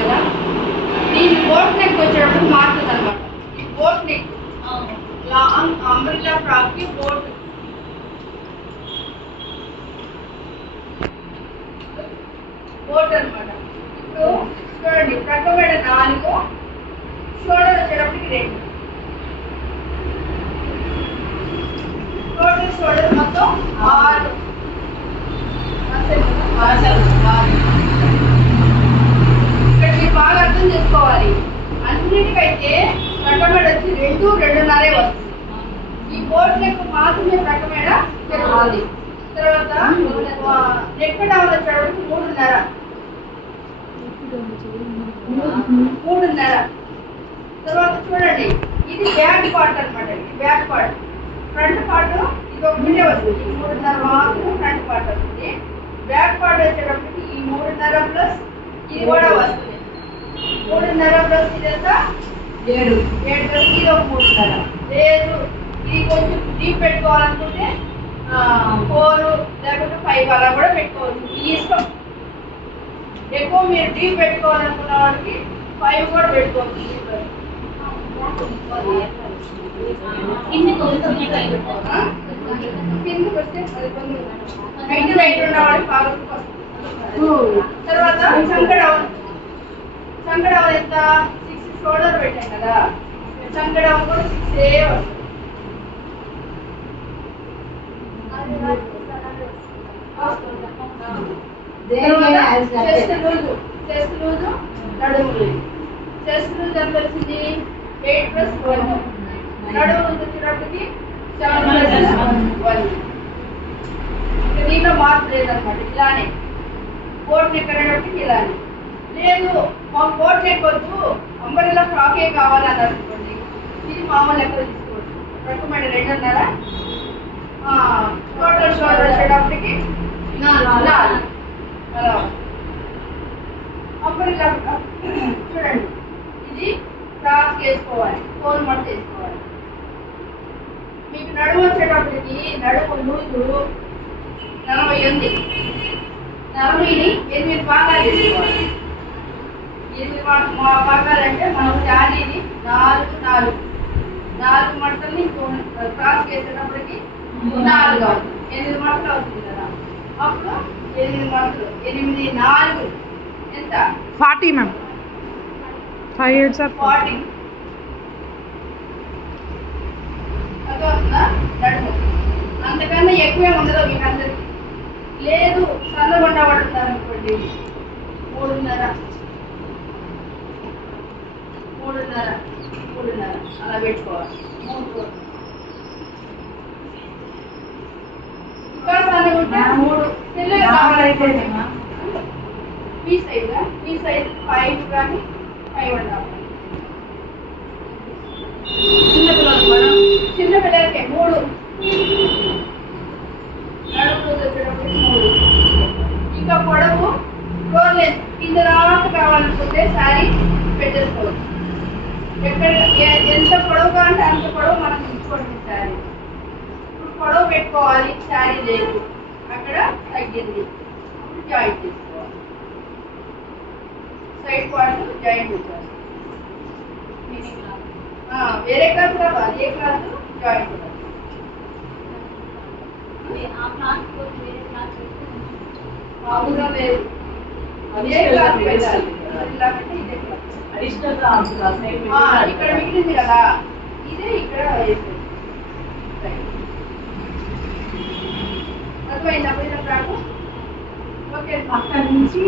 కదా, దీని boat neck వచ్చేటప్పుడు మారుతుంది అనమాట. ఈ boat neck long umbrella frock కి బోట్ అనమాట. ఇప్పుడు చూడండి, ప్రక్కబెడ 4, షోల్డర్ వచ్చేటప్పటికి 2, టోటల్ షోల్డర్ మొత్తం 6. ఇక్కడ మీరు బాగా అర్థం చేసుకోవాలి. అన్నిటికైతే ప్రక్కబెడ వచ్చి 2, 2.5 వస్తుంది. ఈ బోట్ నెక్ మాత్రమే ప్రక్కబెడ పెరుగుతుంది. తర్వాత నెక్ డౌన్ వచ్చేటప్పటికి 3.5. తర్వాత చూడండి, ఇది బ్యాక్ పార్ట్ అనమాట. ఇది బ్యాక్ పార్ట్. ఫ్రంట్ పార్ట్ ఇది ఒకటే వస్తుంది. 3.5 మాత్రం ఫ్రంట్ పార్ట్ వస్తుంది. బ్యాక్ పార్ట్ వచ్చేటప్పటికి ఈ 3.5 ప్లస్ ఇది కూడా వస్తుంది. 3.5 ప్లస్ ఇదంతా 7 ప్లస్ ఇది ఒక 3.5. లేదు, ఇది కొంచెం డీప్ పెట్టుకోవాలనుకుంటే 4 లేకపోతే 5 అలా కూడా పెట్టుకోవచ్చు. ఈ ఇష్టం. ఎక్కువ మీరు డీప్ పెట్టుకోవాలనుకున్న వాళ్ళకి 5 కూడా పెట్టుకోవచ్చు. కిందకి వస్తే హైట్ ఉన్న వాళ్ళకి బాగా వస్తుంది. తర్వాత సంకడవన్ ఎంత 6 షోల్డర్ పెట్టాం కదా, సంకడవన్ కూడా 6 వస్తుంది. చెస్ట్ లూజ్ నడుము. చెస్ట్ లూజ్ ఎంత వచ్చింది? 8 ప్లస్ 1. నడుము వచ్చేటప్పటికి 7 ప్లస్ 1. దీంట్లో మార్పు లేదనమాట. ఇలానే బోట్ నెక్ అనేటప్పటికి ఇలానే. లేదు, మాకు బోట్ నెక్ వద్దు, అంబరెల్లా ఫ్రాకే కావాలని అనుకోండి, ఇది మామూలు లెక్క తీసుకోవచ్చు. ప్రక్కబెడ 2.5. టోటల్ షోల్డర్ వచ్చేటప్పటికి 4. అలా అంబరెల్లా చూడండి, ఇది క్రాస్ వేసుకోవాలి, 4 మడత వేసుకోవాలి. మీకు నడుము వచ్చేటప్పటికి నడుము లూజు 48. 40ని 8 భాగాలు వేసుకోవాలి. 8 భాగాలు అంటే మనం జాలీని 4 మడతల్ని క్రాస్ వేసేటప్పటికి 4 అవుతుంది. 8 మడతలు అవుతుంది కదా. అప్పుడు 8 మడతలు 8, 4 ఎంత? 40 మ్యామ్. 5 8 40. అర్థమవుతుందా? నడుము అంతకన్నా ఎక్కువే ఉండదు మీకు అందరికి. లేదు, సన్నబడ్డ వాడు ఉన్నారనుకోండి, 3.5 అలా పెట్టుకోవాలి. 3. ఇంకా సన్నగా ఉంటే 3. పిల్లలు కావాలైతే మీ సైజ్ 5 కానీ 5.5. చిన్నపిల్లలకే 3. నడుము వచ్చేటప్పుడు 3. ఇంకా పొడవు ఫ్లోర్ లెంత్ కింద దాకా కావాలనుకుంటే శారీ పెట్టేసుకోవచ్చు. ఎక్కడ ఎంత పొడవుగా అంటే అంత పొడవు మనం తీసుకోండి. శారీ ఇప్పుడు పొడవు పెట్టుకోవాలి, శారీ లేదు, అక్కడ తగ్గింది, ఇప్పుడు జాయింట్ తీసుకోవాలి. సైడ్ పార్ట్ జాయింట్ చేయాలి. వేరే క్లాస్ కాదు, అదే క్లాస్ జాయింట్. మామూలుగా లేదు, అదే క్లాస్ పెట్టాలి. ఇక్కడ మిగిలింది కదా, ఇదే ఇక్కడ వేసేది. అర్థమైందా? ఓకే, అక్కడి నుంచి